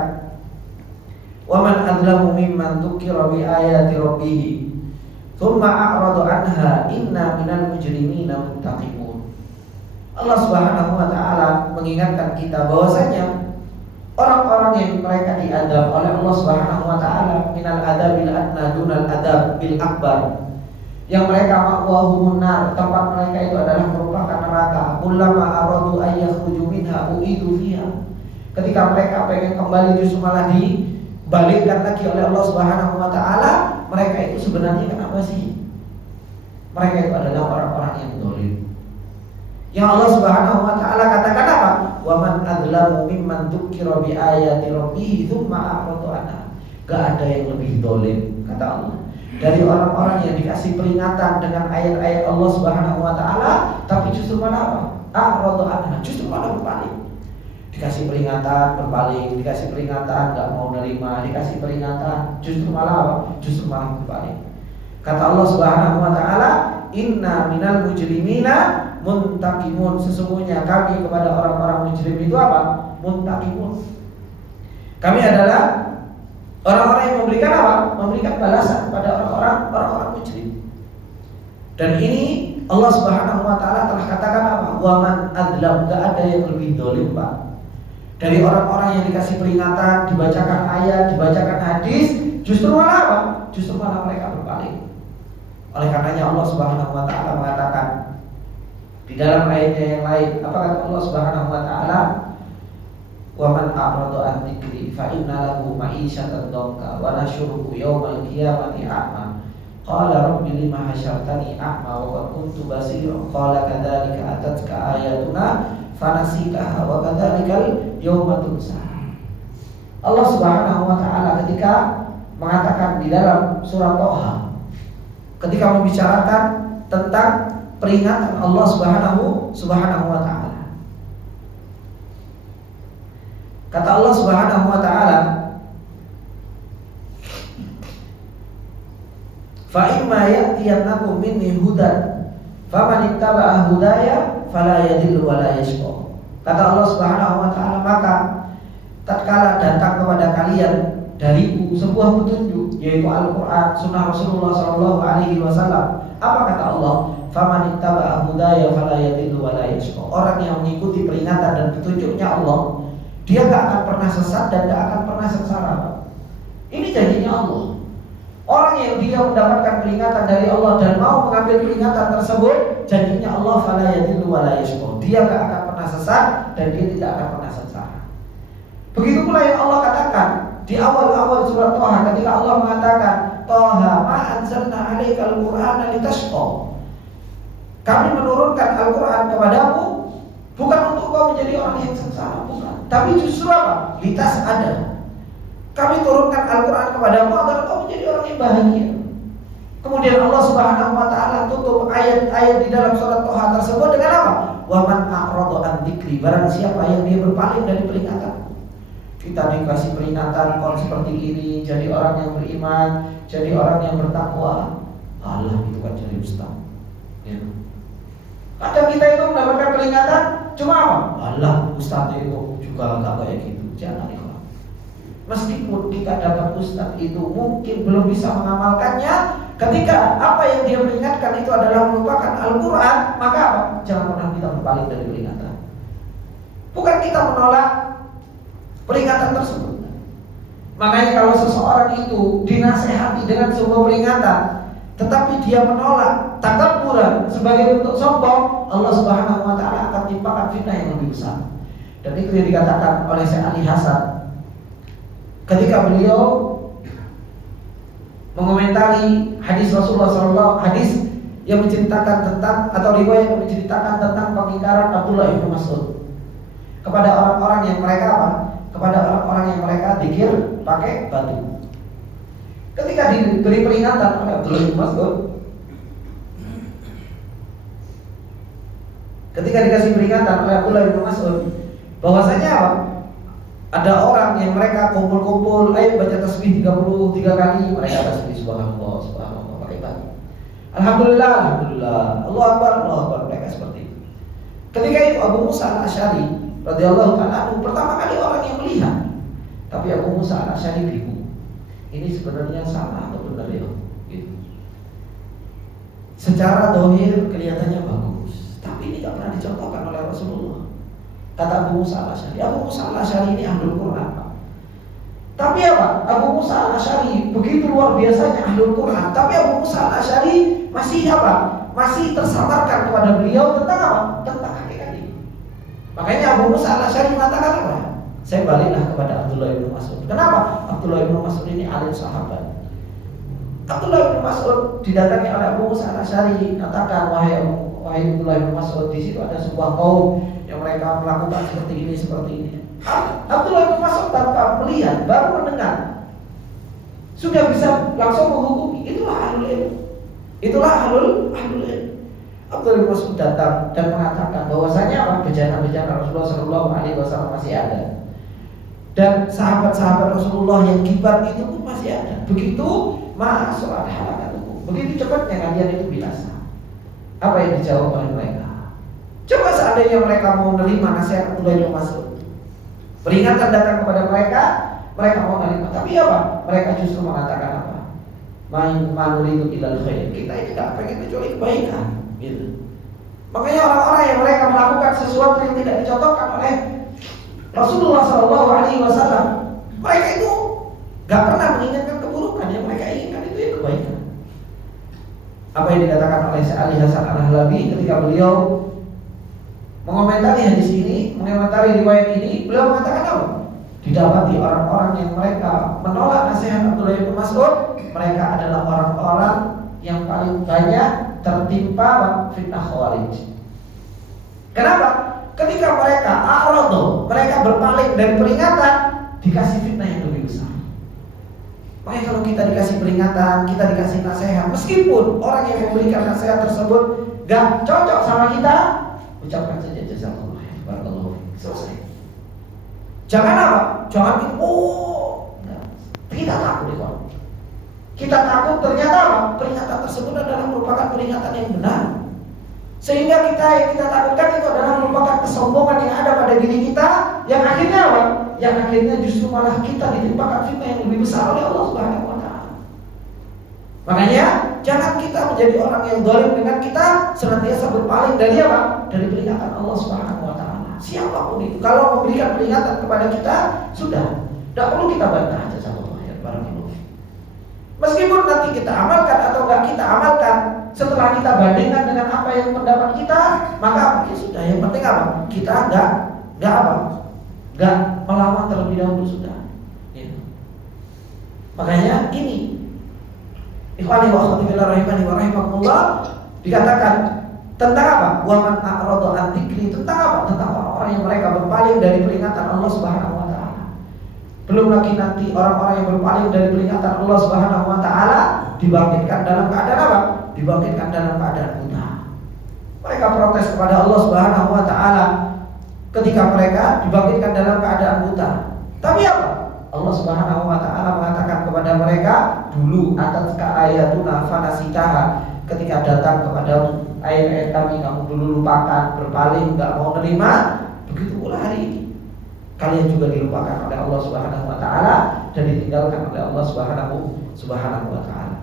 "Wa man adzlamu mimman dzukira bi ayati rabbih, tsumma a'rada anha, inna minal mujrimina muntaqimun." Allah Subhanahu wa taala mengingatkan kita bahwasanya orang-orang yang mereka diadab oleh Allah Subhanahu wa taala minal adabil adna dunal adab bil akbar, yang mereka ma'wahumun nar, tempat mereka itu adalah merupakan neraka. Kullama aradu ayyakhruju minha u'idu fiha. Ketika mereka pengen kembali justru malah dibalikkan lagi oleh Allah Subhanahu wa taala. Mereka itu sebenarnya kenapa sih? Mereka itu adalah orang-orang yang zalim. Yang Allah Subhanahu wa taala katakan apa? Wa man adzlamu mimman dzukira bi ayati rabbih tsumma a'rada anha. Gak ada yang lebih zalim, kata Allah, dari orang-orang yang dikasih peringatan dengan ayat-ayat Allah Subhanahu wa taala, tapi justru malah apa? A'rada anha, justru malah berpaling. Dikasih peringatan berpaling, dikasih peringatan enggak mau menerima, dikasih peringatan justru malah apa? Justru malah berpaling. Kata Allah Subhanahu wa taala, "Inna minal mujrimina muntaqimun." Sesungguhnya kami kepada orang-orang mujrim itu apa? Muntaqimun. Kami adalah orang-orang yang memberikan apa? Memberikan balasan pada orang-orang mujrim. Dan ini Allah Subhanahu wa taala telah katakan apa? Wa man adzlam, enggak ada yang lebih zalim, Pak. Dari orang-orang yang dikasih peringatan, dibacakan ayat, dibacakan hadis, justru malah apa? Justru malah mereka berpaling. Oleh karenanya Allah Subhanahu wa taala mengatakan di dalam ayatnya yang lain, apa kata Allah Subhanahu wa taala? Wa man a'rada an dzikri fa inna lahu ma'isyatan dhanka wa nasyuruhu yaumal qiyamati a'ma. Qala rabbi lima hasyartani a'ma wa qad kuntu basira. Qala kadzalika atatka ayatuna fanasitaha wa kadzalikal yauma tunsa. Allah Subhanahu wa taala ketika mengatakan di dalam surah Thaha, ketika membicarakan tentang peringatan Allah Subhanahu wa taala, kata Allah Subhanahu wa taala, fa imma ya'tiyannakum minni hudan faman ittaba'a hudaya fala yadhillu wa la yashqa. Kata Allah Subhanahu wa taala, maka tatkala datang kepada kalian dariku sebuah petunjuk, yaitu Al-Qur'an, sunnah Rasulullah sallallahu alaihi wasallam, apa kata Allah? Faman ittaba'a hudaya fala yadhillu wa la yashqa. Orang yang mengikuti peringatan dan petunjuknya Allah, dia gak akan pernah sesat dan gak akan pernah sengsara. Ini janjinya Allah. Orang yang dia mendapatkan peringatan dari Allah dan mau mengambil peringatan tersebut, janjinya Allah fala yadhillu wa la yashqa. Dia gak akan pernah sesat dan dia tidak akan pernah sengsara. Begitu pula yang Allah katakan di awal-awal surat Thaha, ketika Allah mengatakan, "Thaha ma anzalna 'alaikal Qur'ana litashqa." Kami menurunkan Al-Qur'an kepadamu bukan untuk kau menjadi orang yang sengsara, bukan. Tapi justru apa? Litas ada. Kami turunkan Al-Qur'an kepadamu agar kau menjadi orang yang bahagia. Kemudian Allah Subhanahu wa taala tutup ayat-ayat di dalam surat Thaha tersebut dengan apa? Wa man a'rada an dzikri, barang siapa yang dia berpaling dari peringatan. Kita dikasih peringatan kalau seperti ini, jadi orang yang beriman, jadi orang yang bertakwa. Allah, itu kan jadi ustaz. Ya. Kadang kita itu mendapatkan peringatan cuma apa? Allah, ustaz itu juga enggak kayak gitu. Jangan itu. Meskipun kita dapat ustaz itu mungkin belum bisa mengamalkannya, ketika apa yang dia peringatkan itu adalah merupakan Al-Quran, maka apa? Jangan pernah kita berpaling dari peringatan. Bukan kita menolak peringatan tersebut. Makanya kalau seseorang itu dinasehati dengan sebuah peringatan, tetapi dia menolak takabburan sebagai bentuk sombong, Allah Subhanahu wa taala akan timpakan fitnah yang lebih besar. Dan itu yang dikatakan oleh Syekh Ali Hasan ketika beliau mengomentari hadis Rasulullah SAW, hadis yang menceritakan tentang atau riwayat yang menceritakan tentang pengingkaran Abdullah bin Mas'ud kepada orang-orang yang mereka apa? Kepada orang-orang yang mereka zikir pakai batu. Ketika diberi peringatan oleh Abdullah bin Mas'ud, ketika dikasih peringatan oleh Abdullah bin Mas'ud bahwasanya apa? Ada orang yang mereka kumpul-kumpul, ayo baca tasbih 33 kali, mereka tasbih subhanallah, subhanallah pakai batu. Alhamdulillah, alhamdulillah, Allah Akbar, mereka seperti itu. Ketika itu Abu Musa Al-Asy'ari radhiyallahu ta'ala pertama kali orang yang melihat, tapi Abu Musa Al-Asy'ari bingung. Ini sebenarnya salah atau benar ya? Gitu. Secara dohir kelihatannya bagus, tapi ini tidak pernah dicontohkan oleh Rasulullah. Kata Abu Musa Al-Asy'ari, Abu Musa Al-Asy'ari ini ahlul Quran, Pak. Tapi apa? Abu Musa Al-Asy'ari begitu luar biasanya ahlul Quran, tapi Abu Musa Al-Asy'ari masih apa? Masih tersamarkan kepada beliau tentang apa? Tentang hakikat ini. Makanya Abu Musa Al-Asy'ari mengatakan apa? Saya baliklah kepada Abdullah bin Mas'ud. Kenapa? Abdullah bin Mas'ud ini alim sahabat. Abdullah bin Mas'ud didatangi oleh Abu Musa Al-Asy'ari, katakan wahai Abdullah bin Mas'ud, di situ ada sebuah kaum yang mereka melakukan seperti ini. Abdullah bin Mas'ud tanpa melihat, baru mendengar, sudah bisa langsung menghukumi. Itulah ahlul ilm. Itulah ahlul ilm. Abdullah bin Mas'ud datang dan mengatakan bahwasanya apa? Bejana-bejana Rasulullah SAW masih ada. Dan sahabat-sahabat Rasulullah yang kibar itu pun masih ada. Begitu masuk halakat itu, begitu cepatnya kalian itu binasa. Apa yang dijawab oleh mereka? Coba seandainya mereka mau menerima nasihat Abdullah bin Mas'ud, peringatan datang kepada mereka mau menerima. Tapi apa? Mereka justru mengatakan apa? Manuridu ilal khair. Kita ini tidak pengen kecuali kebaikan, gitu. Makanya orang-orang yang mereka melakukan sesuatu yang tidak dicontohkan oleh Rasulullah SAW, mereka itu gak pernah menginginkan keburukan. Yang mereka inginkan itu ya kebaikan. Apa yang dikatakan oleh Syekh Ali Hasan Al-Halabi ketika beliau mengomentari hadis ini, mengomentari riwayat ini, beliau mengatakan apa? Didapati orang-orang yang mereka menolak nasihat Abdullah bin Mas'ud, mereka adalah orang-orang yang paling banyak tertimpa fitnah Khawarij. Kenapa? Ketika mereka a'radu, mereka berpaling dari peringatan, dikasih fitnah yang lebih besar. Makanya kalau kita dikasih peringatan, kita dikasih nasihat, meskipun orang yang memberikan nasihat tersebut gak cocok sama kita, ucapkan saja jazakallah khair, barakallahu fiik, selesai. Jangan apa? Jangan kita takut itu. Kita takut ternyata apa? Peringatan tersebut adalah merupakan peringatan yang benar. Sehingga yang kita takutkan itu adalah merupakan kesombongan yang ada pada diri kita, yang akhirnya apa? Yang akhirnya justru malah kita ditimpakan fitnah yang lebih besar oleh Allah Subhanahu wa taala. Makanya jangan kita menjadi orang yang zalim dengan kita senantiasa berpaling dari apa? Dari peringatan Allah Subhanahu wa taala. Siapapun itu, kalau memberikan peringatan kepada kita, sudah, tidak perlu kita bantah aja sama Allah. Barakallahu. Meskipun nanti kita amalkan atau enggak kita amalkan, setelah kita bandingkan dengan apa yang pendapat kita, maka ya sudah, yang penting apa? Kita enggak melawan terlebih dahulu, sudah. Ya. Makanya ini ikhwani wa akhwati fillah rahimani wa rahimakumullah, dikatakan tentang apa? Wa man a'rada an dzikri, tentang apa? Tentang orang-orang yang mereka berpaling dari peringatan Allah Subhanahu wa taala. Belum lagi nanti orang-orang yang berpaling dari peringatan Allah Subhanahu wa taala dibangkitkan dalam keadaan apa? Dibangkitkan dalam keadaan buta. Mereka protes kepada Allah Subhanahu wa taala ketika mereka dibangkitkan dalam keadaan buta. Tapi apa? Allah Subhanahu wa taala mengatakan kepada mereka, dulu atas ayatuna fanasitaha, ketika datang kepada ayat-ayat kami kamu dulu lupakan, berpaling, enggak mau menerima. Begitu pula hari ini kalian juga dilupakan oleh Allah Subhanahu wa taala dan ditinggalkan oleh Allah Subhanahu wa taala.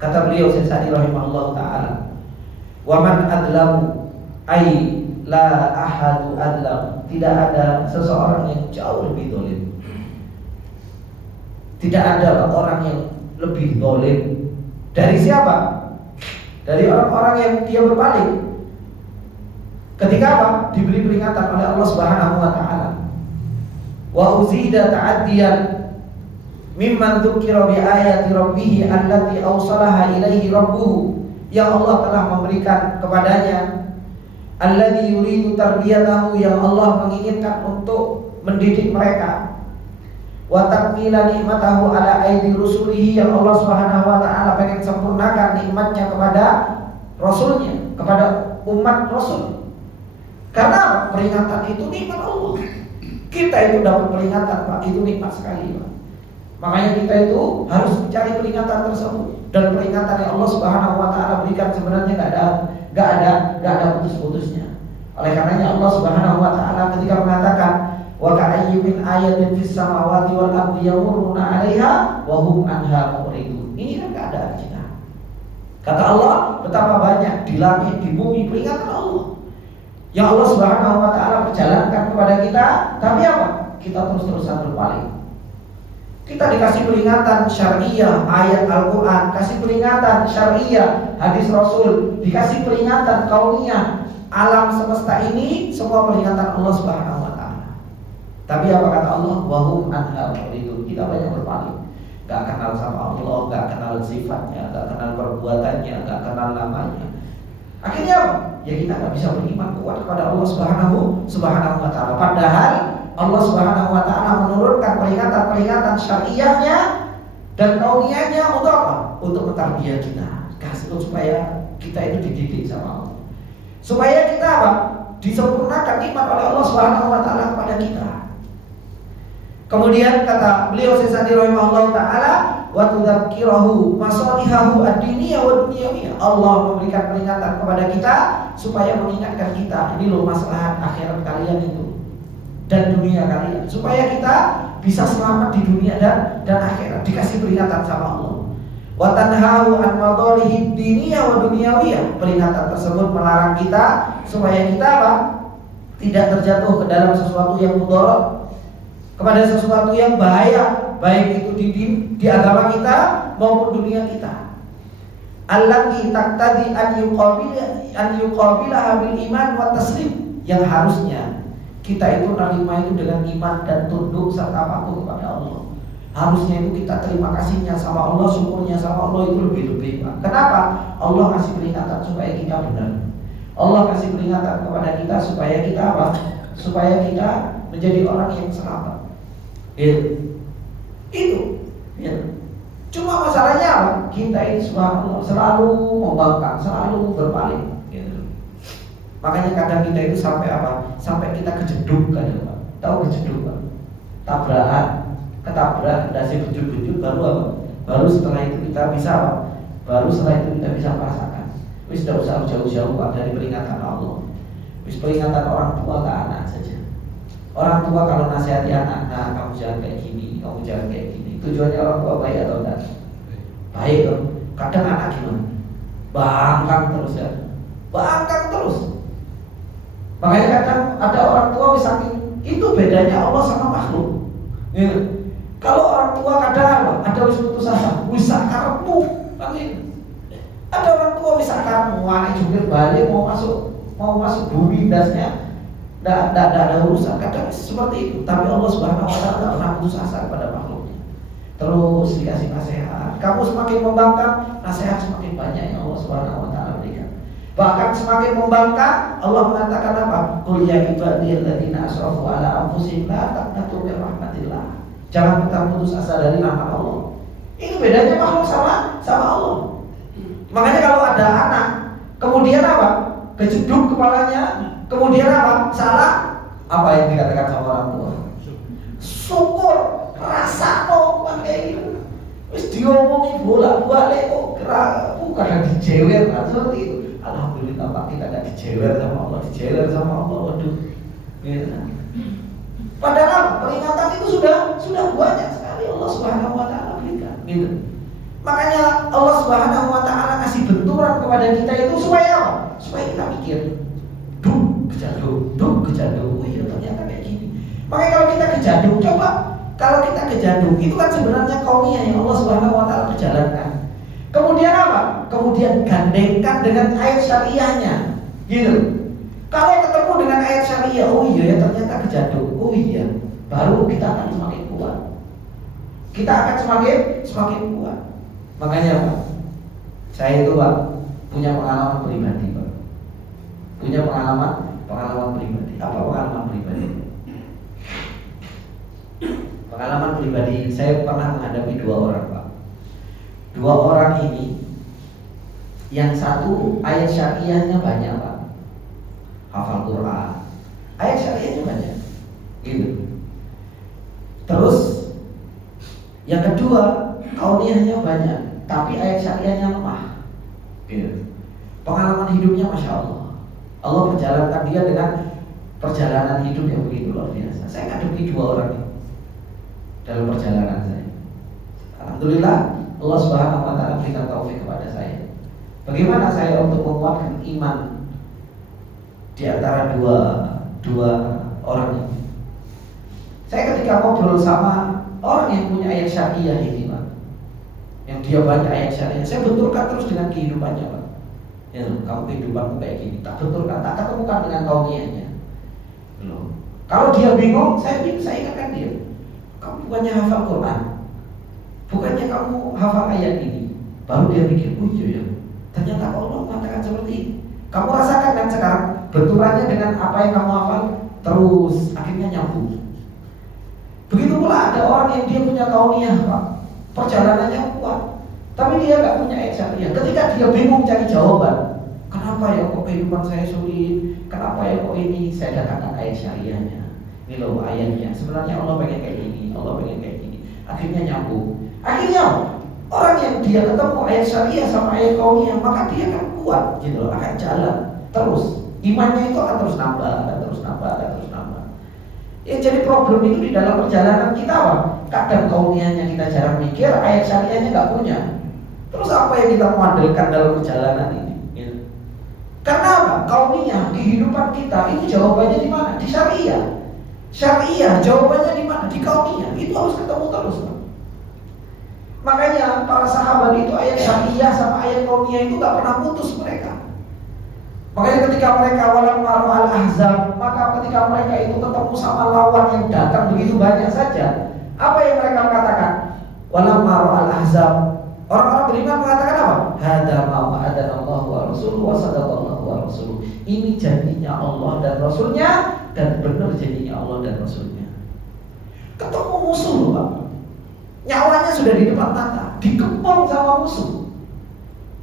Kata beliau Syekh Sa'di rahimahullah taala, "Wa man adlamu ay la ahadu adlam." Tidak ada seseorang yang jauh lebih zalim. Tidak ada orang yang lebih zalim dari siapa? Dari orang-orang yang dia berpaling. Ketika apa? Diberi peringatan oleh Allah Subhanahu wa taala. Wa uzida ta'addiyan mimman dzukira bi ayati rabbih allati awsalaha ilaihi rabbuhu, yang Allah telah memberikan kepadanya, alladzi yuridu tarbiyatahu, yang Allah menginginkan untuk mendidik mereka, wa takmila nikmatahu ala aidi rusulihi, yang Allah Subhanahu wa taala pengen sempurnakan nikmatnya kepada rasulnya, kepada umat rasul. Karena peringatan itu nikmat Allah. Kita itu dapat peringatan, Pak, itu nikmat sekali, Pak. Makanya kita itu harus mencari peringatan tersebut, dan peringatan yang Allah Subhanahu wa taala berikan sebenarnya enggak ada putus-putusnya. Oleh karenanya Allah Subhanahu wa taala ketika mengatakan wa ka'ayyin min ayatin fis samawati wal ardi yamurruna 'alaiha wa hum anha mu'ridun. Ini kan keadaan kita. Kata Allah, betapa banyak di langit, di bumi peringatan Allah yang Allah Subhanahu wa taala perjalankan kepada kita, tapi apa? Kita terus-terusan berpaling. Kita dikasih peringatan syariah, ayat Al-Qur'an, kasih peringatan syariah, hadis Rasul, dikasih peringatan kauniyah, alam semesta ini semua peringatan Allah Subhanahu wa taala. Tapi apa kata Allah? Wahum anha mu'ridun. Kita banyak berpaling. Gak kenal sama Allah, gak kenal sifatnya, gak kenal perbuatannya, gak kenal namanya. Akhirnya apa? Ya kita gak bisa beriman kuat kepada Allah Subhanahu wa taala. Padahal Allah Subhanahu wa taala menurunkan peringatan-peringatan syariahnya dan kauniyahnya untuk apa? Untuk mentarbiyah kita. Kasih supaya kita itu dididik sama Allah. Supaya kita apa? Disempurnakan nikmat oleh Allah Subhanahu wa taala kepada kita. Kemudian kata beliau Syekh Sa'di rahimahullah taala, wa tudzakkirahu masalihahu ad-diniyah wa dunyawiyah. Allah memberikan peringatan kepada kita supaya mengingatkan kita, ini loh masalah akhirat kalian itu dan dunia kalian, supaya kita bisa selamat di dunia dan akhirat. Dikasih peringatan sama Allah. Wa tanhahu an madarihi ad-diniyah wa dunyawiyah. Peringatan tersebut melarang kita supaya kita apa? Tidak terjatuh ke dalam sesuatu yang mudarat, kepada sesuatu yang bahaya, baik itu di agama kita maupun dunia kita. Allati taqtadi an yuqabilaha bil iman wa taslim, yang harusnya kita itu menerima itu dengan iman dan tunduk serta patuh kepada Allah. Harusnya itu kita terima kasihnya sama Allah, syukurnya sama Allah itu lebih-lebih, Pak. Kenapa? Allah kasih peringatan supaya kita benar. Allah kasih peringatan kepada kita supaya kita apa? Supaya kita menjadi orang yang selamat. Itu ya. Cuma masalahnya apa? Kita ini subhanallah selalu membangkang, selalu berpaling gitu. Makanya kadang kita itu sampai apa? Sampai kita kejeduk kan, Pak. Tahu kejeduk, Pak? Tabrakan, ketabrak, dasi bejut-bejut, baru apa? Baru setelah itu kita bisa apa? Baru setelah itu kita bisa merasakan. Wis tidak usah jauh-jauh, Pak, dari peringatan Allah. Wis peringatan orang tua ke anak saja. Orang tua kalau nasihati anak, nah kamu jangan kayak gini, kamu jangan kayak gini. Tujuannya orang tua baik atau enggak? Baik loh. Kadang anak gimana? Bangkang terus ya, bangkang terus. Makanya kadang ada orang tua saking itu bedanya Allah sama makhluk. Ya. Kalau orang tua kadang apa? Ada wis putus asa, wis sakarepmu, ada orang tua wis sakarepmu, anak jungkir balik mau masuk bumi dasnya. Tidak ada urusan, kadang seperti itu. Tapi Allah Subhanahu wa taala tidak pernah putus asa kepada makhluknya. Terus dikasih nasihat. Kamu semakin membangkang, nasihat semakin banyak yang Allah Subhanahu wa taala berikan. Bahkan semakin membangkang, Allah mengatakan apa? Qul ya ibadiyalladzina asrafu ala anfusihim la taqnatu min rahmatillah. Jangan pernah putus asa dari rahmat Allah. Itu bedanya makhluk sama Allah. Makanya kalau ada anak, kemudian apa? Kejeduk kepalanya, kemudian apa? Salah. Apa yang dikatakan sama orang tua? Syukur, rasa kayak gitu. Wis diomongi bolak-balik kok bukan dijewer seperti itu. Alhamdulillah Pak, kita tidak dijewer sama Allah, dijewer sama Allah. Waduh. Gitu. Padahal peringatan itu sudah banyak sekali Allah Subhanahu wa taala berikan. Gitu. Makanya Allah Subhanahu wa taala kasih benturan kepada kita itu supaya apa? Supaya kita mikir. Kejadung. Oh iya, ternyata kayak gini. Makanya kalau kita kejadung, coba kalau kita kejadung, itu kan sebenarnya kauniyah yang Allah Subhanahu wa taala jalankan. Kemudian apa? Kemudian gandengkan dengan ayat syariahnya. Gitu. Kalau ketemu dengan ayat syariah, oh iya ya ternyata kejadung. Oh iya, baru kita akan semakin kuat. Kita akan semakin kuat. Makanya Pak, saya itu Pak punya pengalaman pribadi Pak. Punya pengalaman pribadi. Apa pengalaman pribadi? Pengalaman pribadi, saya pernah menghadapi 2 orang Pak. 2 orang ini, yang satu ayat syariahnya banyak Pak, hafal Quran, ayat syariahnya banyak, gitu. Terus yang kedua kauniyahnya banyak, tapi ayat syariahnya lemah, gitu. Pengalaman hidupnya masya Allah perjalankan dia dengan perjalanan hidup yang begitu luar biasa. Saya ngadepi 2 orang ini dalam perjalanan saya. Alhamdulillah Allah Subhanahu wa taala berikan taufik kepada saya. Bagaimana saya untuk menguatkan iman di antara dua orang ini? Saya ketika ngobrol sama orang yang punya ayat syariah ini Pak, yang dia banyak ayat syariah, saya benturkan terus dengan kehidupannya Pak. Ya, kamu kehidupanmu kayak gini, tak benturkan, tak ketemukan dengan kauniyahnya. Loh. Kalau dia bingung, saya ingatkan dia. Kamu bukannya hafal Quran, bukannya kamu hafal ayat ini. Baru dia mikir, oh iya ya, ternyata Allah mengatakan seperti ini. Kamu rasakan kan sekarang benturannya dengan apa yang kamu hafal, terus akhirnya nyambung. Begitu pula ada orang yang dia punya kauniyah Pak, perjalanannya kuat, tapi dia nggak punya ayat syariah. Ketika dia bingung cari jawaban, kenapa ya kok kehidupan saya sulit, kenapa ya kok ini, saya datangkan ayat syariahnya. Ini loh ayatnya, sebenarnya Allah pengen kayak gini, Allah pengen kayak gini. Akhirnya nyambung. Akhirnya orang yang dia ketemu ayat syariah sama ayat kauniyah, maka dia akan kuat gitu loh, akan jalan terus. Imannya itu akan terus nambah. Ya, jadi problem itu di dalam perjalanan kita Pak. Kadang kauniyahnya kita jarang mikir, ayat syariahnya nggak punya. Terus apa yang kita mengandalkan dalam perjalanan ini? Gitu. Karena apa? Kauniyah kehidupan kita itu jawabannya di mana? Di syariah. Syariah jawabannya di mana? Di kauniyah. Itu harus ketemu terus Pak. Makanya para sahabat itu ayat syariah sama ayat kauniyah itu nggak pernah putus mereka. Makanya ketika mereka walam maru al-ahzab, maka ketika mereka itu ketemu sama lawan yang datang begitu banyak saja, apa yang mereka katakan? Walam maru al-ahzab. Orang-orang beriman mengatakan apa? Hada ma wa'adana Allah wa rasuluhu wa sadaqallahu wa rasuluhu. Ini janjinya Allah dan Rasulnya, dan benar janjinya Allah dan Rasulnya. Ketemu musuh loh Pak, nyawanya sudah di depan mata, dikepung sama musuh.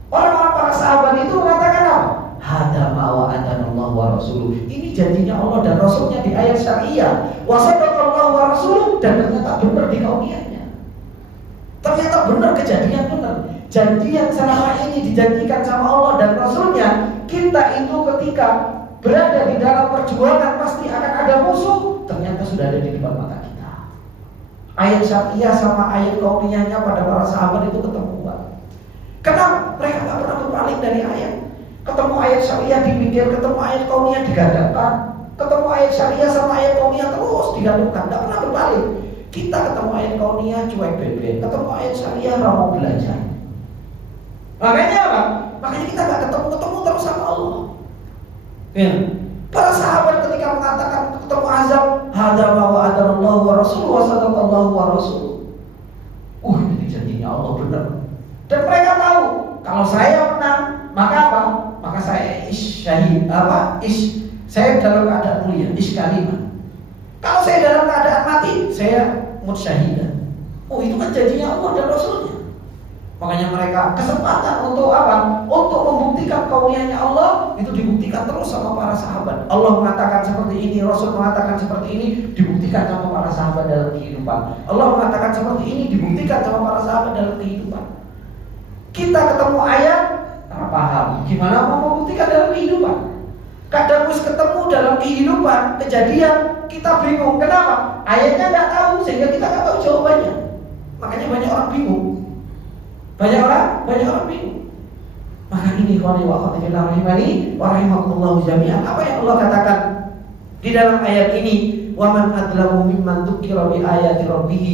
Orang-orang para sahabat itu mengatakan apa? Hada ma wa'adana Allah wa rasuluh. Ini janjinya Allah dan Rasulnya di ayat syariah. Wa sadaqallahu wa rasuluhu, dan ternyata benar di kauniyahnya. Ternyata benar, kejadian benar. Janji yang selama ini dijanjikan sama Allah dan Rasulnya, kita itu ketika berada di dalam perjuangan pasti akan ada musuh, ternyata sudah ada di depan mata kita. Ayat syariah sama ayat kauniyahnya pada para sahabat itu ketemu Pak. Kenapa? Mereka gak pernah berpaling dari ayat. Ketemu ayat syariah dipikir, ketemu ayat kauniyah digadangkan, ketemu ayat syariah sama ayat kauniyah terus digantungkan, gak pernah berpaling. Kita ketemu ayat kauniyah cuek bebek, ketemu ayat syariah mau belajar. Makanya apa? Makanya kita gak ketemu terus sama Allah. Ya. Para sahabat ketika mengatakan ketemu azab, hada ma wa'adana Allah wa rasuluhu wa sadaqallahu wa rasuluhu. Ini janjinya Allah benar. Dan mereka tahu kalau saya menang, maka apa? Maka saya syahid saya dalam keadaan mulia, kalimah. Kalau saya dalam keadaan mati, saya mutsyahidah. Itu kan janjinya Allah dan Rasulnya. Makanya mereka kesempatan untuk apa? Untuk membuktikan kauniyahnya Allah, itu dibuktikan terus sama para sahabat. Allah mengatakan seperti ini, Rasul mengatakan seperti ini, dibuktikan sama para sahabat dalam kehidupan. Allah mengatakan seperti ini, dibuktikan sama para sahabat dalam kehidupan. Kita ketemu ayat, paham gimana mau membuktikan dalam kehidupan. Kadang harus ketemu dalam kehidupan kejadian, kita bingung. Kenapa? Ayatnya nggak tahu, sehingga kita nggak tahu jawabannya. Makanya banyak orang bingung. Banyak orang bingung. Maka ini khawani wa akhwati fillah rahimani wa rahimakumullah jami'an. Apa yang Allah katakan di dalam ayat ini? Wa man adlamu mimman dzukira bi ayati rabbih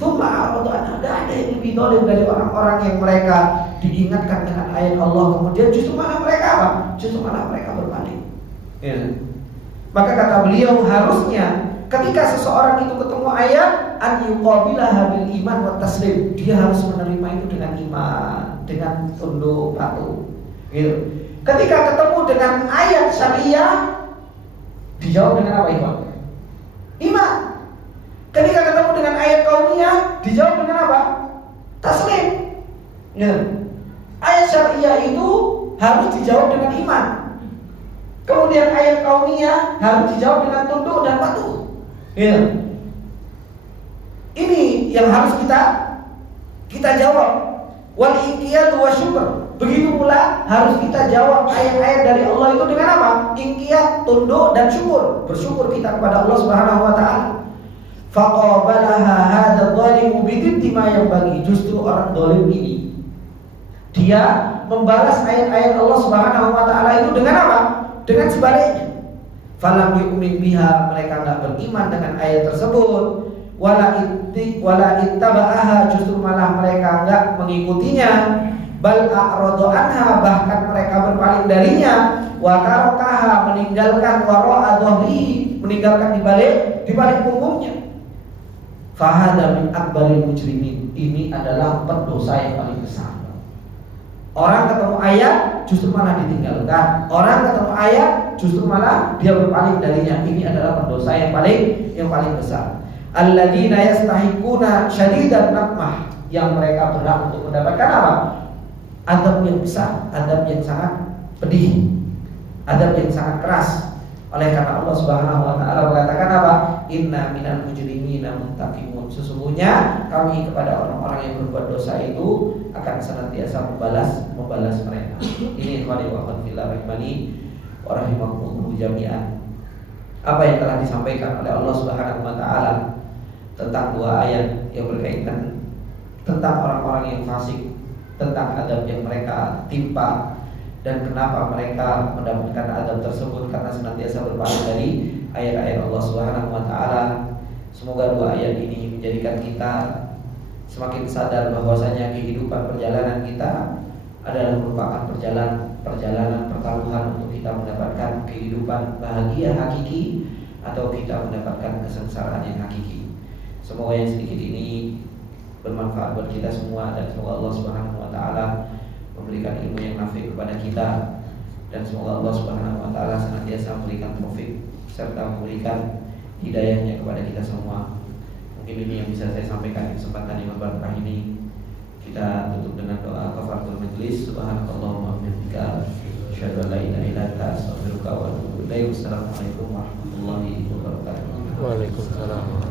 tsumma a'rada anha. Tidak ada yang lebih zalim dari orang-orang yang mereka diingatkan dengan ayat Allah kemudian justru malah mereka apa? Justru malah mereka berpaling. Ya. Maka kata beliau, harusnya ketika seseorang itu ketemu ayat an yuqabilaha bil iman wa taslim, dia harus menerima itu dengan iman, dengan tunduk patuh. Gitu. Ketika ketemu dengan ayat syariah, dijawab dengan apa iman? Iman. Ketika ketemu dengan ayat kauniyah, dijawab dengan apa? Taslim. Gitu. Ayat syariah itu harus dijawab dengan iman. Kemudian ayat kauniyah harus dijawab dengan tunduk dan patuh. Ya. Ini yang harus kita jawab. Wal inqiyad wa syukur. Begitu pula harus kita jawab ayat-ayat dari Allah itu dengan apa? Inqiyad, tunduk dan syukur. Bersyukur kita kepada Allah Subhanahu wa taala. Faqabalaha hadzal zalimu bididdi ma yanbaghi. Justru orang zalim ini dia membalas ayat-ayat Allah Subhanahu wa taala itu dengan apa? Dengan sebaliknya. Falam yu'min biha, mereka enggak beriman dengan ayat tersebut. Wala ittaba'aha, justru malah mereka enggak mengikutinya. Bal a'radu anha, bahkan mereka berpaling darinya. Wa tarakaha, meninggalkan wara'a dhahrihi, meninggalkan di balik punggungnya. Fahada min akbaril mujrimin, ini adalah pendosa yang paling besar. Orang ketemu ayat justru malah ditinggalkan. Orang ketemu ayat justru malah dia berpaling darinya. Ini adalah pendosa yang paling besar. Alladzina yastahiquna syadidan naqmah, yang mereka berhak untuk mendapatkan apa? Azab yang besar, azab yang sangat pedih, azab yang sangat keras. Oleh karena Allah Subhanahu wa taala mengatakan apa? Inna minal mujrimina muntaqimun. Sesungguhnya kami kepada orang-orang yang berbuat dosa itu akan senantiasa membalas mereka. Ini ikhwani wa akhwati fillah rahimani wa rahimakumullah jami'an. Apa yang telah disampaikan oleh Allah Subhanahu wa taala tentang dua ayat yang berkaitan tentang orang-orang yang fasik, tentang adab yang mereka timpa dan kenapa mereka mendapatkan adab tersebut karena senantiasa berpaling dari ayat-ayat Allah Subhanahu wa taala. Semoga dua ayat ini menjadikan kita semakin sadar bahwasanya kehidupan perjalanan kita adalah merupakan perjalanan pertaruhan untuk kita mendapatkan kehidupan bahagia hakiki atau kita mendapatkan kesengsaraan yang hakiki. Semoga yang sedikit ini bermanfaat buat kita semua dan semoga Allah Subhanahu wa taala memberikan ilmu yang nafi kepada kita dan semoga Allah Subhanahu wa taala senantiasa memberikan taufik serta memberikan hidayahnya kepada kita semua. Mungkin ini yang bisa saya sampaikan di kesempatan yang berkah ini. Kita tutup dengan doa kafaratul majlis. Subhanakallahumma wa bihamdika asyhadu an la ilaha illa anta astaghfiruka wa atubu ilaik. Wassalamualaikum warahmatullahi wabarakatuh. Waalaikumsalam.